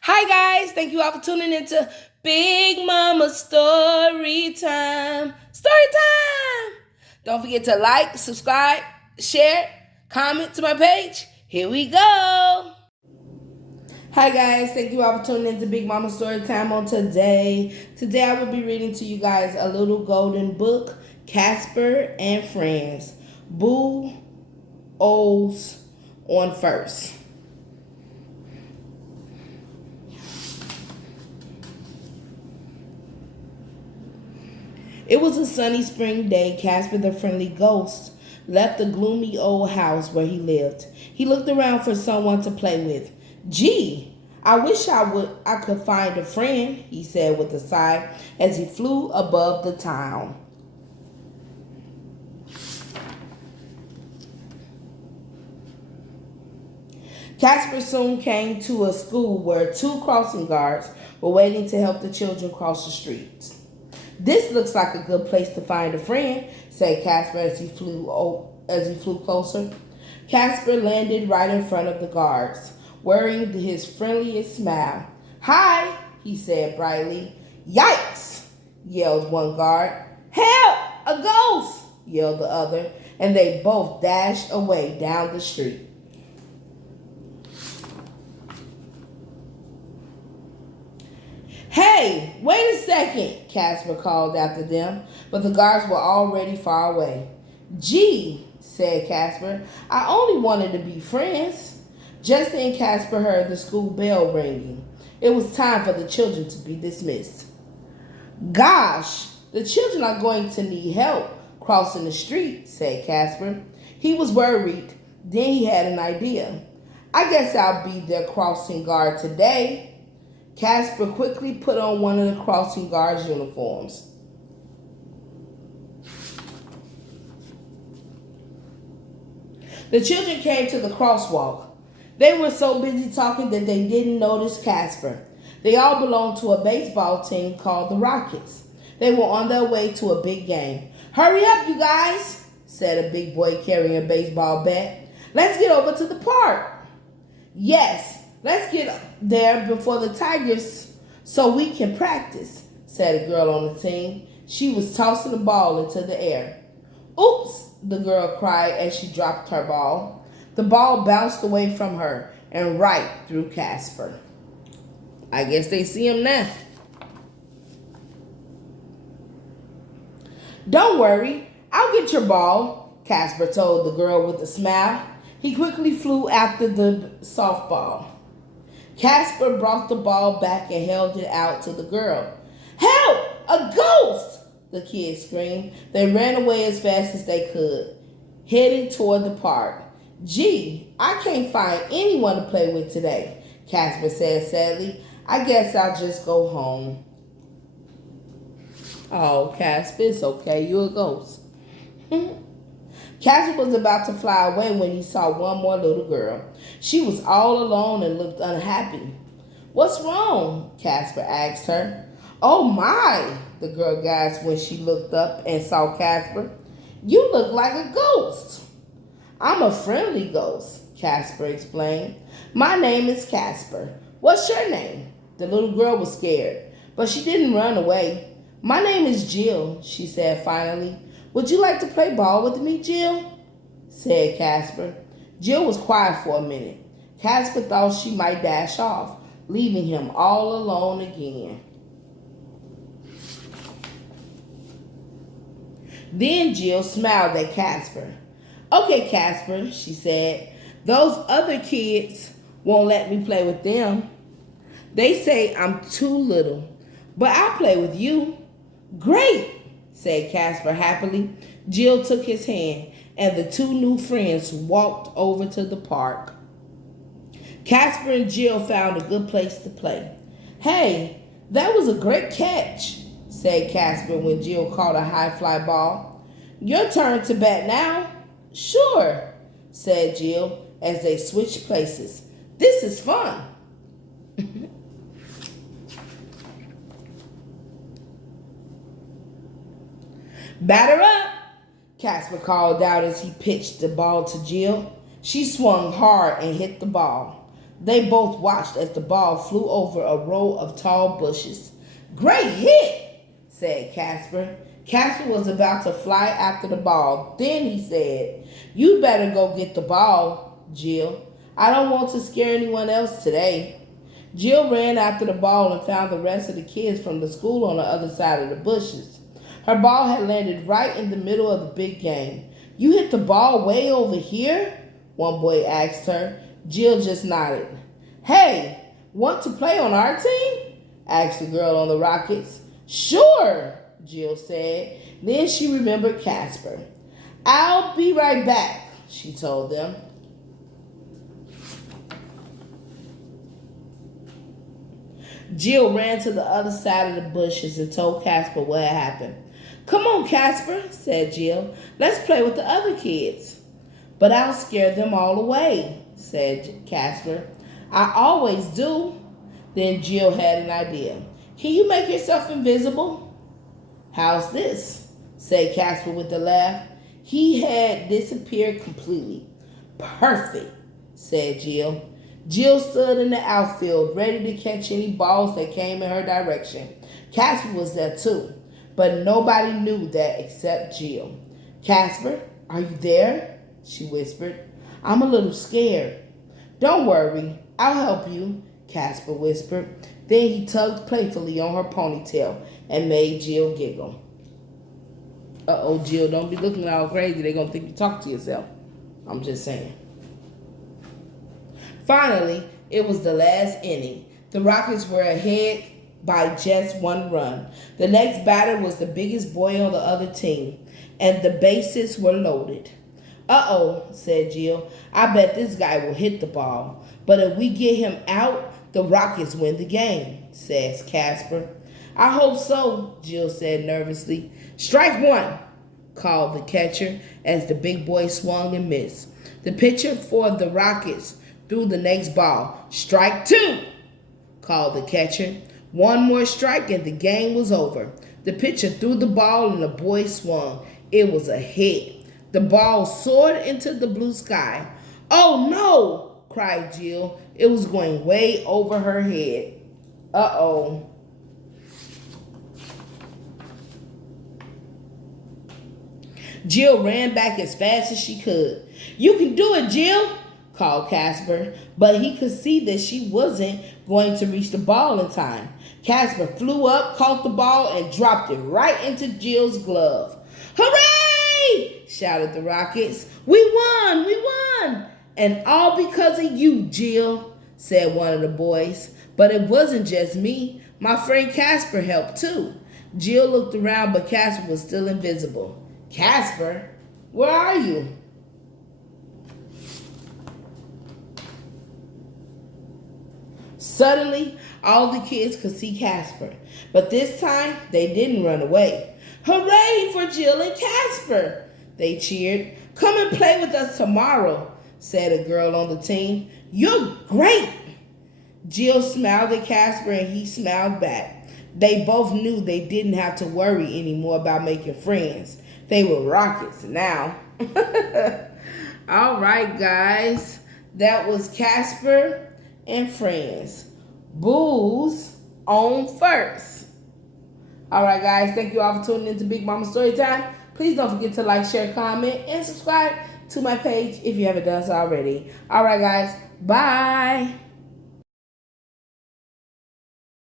Hi guys, thank you all for tuning into Big Mama Story Time. Story time! Don't forget to like, subscribe, share, comment to my page. Here we go. Hi guys, thank you all for tuning into Big Mama Story Time on today. Today I will be reading to you guys a little golden book, Casper and Friends. Boo O's on first. It was a sunny spring day. Casper the friendly ghost left the gloomy old house where he lived. He looked around for someone to play with. Gee, I wish I could find a friend, he said with a sigh as he flew above the town. Casper soon came to a school where two crossing guards were waiting to help the children cross the streets. This looks like a good place to find a friend, said Casper as he flew closer. Casper landed right in front of the guards, wearing his friendliest smile. Hi, he said brightly. Yikes, yelled one guard. Help, a ghost, yelled the other, and they both dashed away down the street. Hey, wait a second, Casper called after them, but the guards were already far away. Gee, said Casper, I only wanted to be friends. Just then Casper heard the school bell ringing. It was time for the children to be dismissed. Gosh, the children are going to need help crossing the street, said Casper. He was worried. Then he had an idea. I guess I'll be their crossing guard today. Casper quickly put on one of the crossing guards' uniforms. The children came to the crosswalk. They were so busy talking that they didn't notice Casper. They all belonged to a baseball team called the Rockets. They were on their way to a big game. Hurry up, you guys, said a big boy carrying a baseball bat. Let's get over to the park. Yes, let's get there before the Tigers so we can practice, said a girl on the team. She was tossing the ball into the air. Oops, the girl cried as she dropped her ball. The ball bounced away from her and right through Casper. I guess they see him now. Don't worry, I'll get your ball, Casper told the girl with a smile. He quickly flew after the softball. Casper brought the ball back and held it out to the girl. Help! A ghost! The kids screamed. They ran away as fast as they could, heading toward the park. Gee, I can't find anyone to play with today, Casper said sadly. I guess I'll just go home. Oh, Casper, it's okay. You're a ghost. Casper was about to fly away when he saw one more little girl. She was all alone and looked unhappy. What's wrong? Casper asked her. Oh my, the girl gasped when she looked up and saw Casper. You look like a ghost. I'm a friendly ghost, Casper explained. My name is Casper. What's your name? The little girl was scared, but she didn't run away. My name is Jill, she said finally. Would you like to play ball with me, Jill? Said Casper. Jill was quiet for a minute. Casper thought she might dash off, leaving him all alone again. Then Jill smiled at Casper. Okay, Casper, she said. Those other kids won't let me play with them. They say I'm too little, but I'll play with you. Great, said Casper happily. Jill took his hand, and the two new friends walked over to the park. Casper and Jill found a good place to play. Hey, that was a great catch, said Casper when Jill caught a high fly ball. Your turn to bat now. Sure, said Jill as they switched places. This is fun. Batter up, Casper called out as he pitched the ball to Jill. She swung hard and hit the ball. They both watched as the ball flew over a row of tall bushes. Great hit, said Casper. Casper was about to fly after the ball. Then he said, "You better go get the ball, Jill. I don't want to scare anyone else today." Jill ran after the ball and found the rest of the kids from the school on the other side of the bushes. Her ball had landed right in the middle of the big game. "You hit the ball way over here?" one boy asked her. Jill just nodded. "Hey, want to play on our team?" asked the girl on the Rockets. "Sure," Jill said. Then she remembered Casper. "I'll be right back," she told them. Jill ran to the other side of the bushes and told Casper what had happened. "Come on, Casper," said Jill. "Let's play with the other kids." "But I'll scare them all away," said Casper. "I always do." Then Jill had an idea. "Can you make yourself invisible?" "How's this?" said Casper with a laugh. He had disappeared completely. "Perfect," said Jill. Jill stood in the outfield, ready to catch any balls that came in her direction. Casper was there too, but nobody knew that except Jill. "Casper, are you there?" she whispered. "I'm a little scared." "Don't worry, I'll help you," Casper whispered. Then he tugged playfully on her ponytail and made Jill giggle. "Uh-oh, Jill, don't be looking all crazy. They're going to think you talk to yourself." I'm just saying. Finally, it was the last inning. The Rockets were ahead by just one run. The next batter was the biggest boy on the other team, and the bases were loaded. "Uh-oh," said Jill. "I bet this guy will hit the ball. But if we get him out, the Rockets win the game," says Casper. "I hope so," Jill said nervously. "Strike one," called the catcher as the big boy swung and missed. The pitcher for the Rockets threw the next ball. "Strike two," called the catcher. One more strike and the game was over. The pitcher threw the ball and the boy swung. It was a hit. The ball soared into the blue sky. "Oh no!" cried Jill. It was going way over her head. Uh-oh. Jill ran back as fast as she could. "You can do it, Jill," called Casper, but he could see that she wasn't going to reach the ball in time. Casper flew up, caught the ball, and dropped it right into Jill's glove. "Hooray!" shouted the Rockets. "We won! We won! And all because of you, Jill," said one of the boys. "But it wasn't just me. My friend Casper helped too." Jill looked around, but Casper was still invisible. "Casper, where are you?" Suddenly, all the kids could see Casper, but this time they didn't run away. "Hooray for Jill and Casper!" they cheered. "Come and play with us tomorrow," said a girl on the team. "You're great!" Jill smiled at Casper and he smiled back. They both knew they didn't have to worry anymore about making friends. They were Rockets now. All right, guys. That was Casper and Friends. Booze on first. All right, guys. Thank you all for tuning in to Big Mama Storytime. Please don't forget to like, share, comment, and subscribe to my page if you haven't done so already. All right, guys. Bye.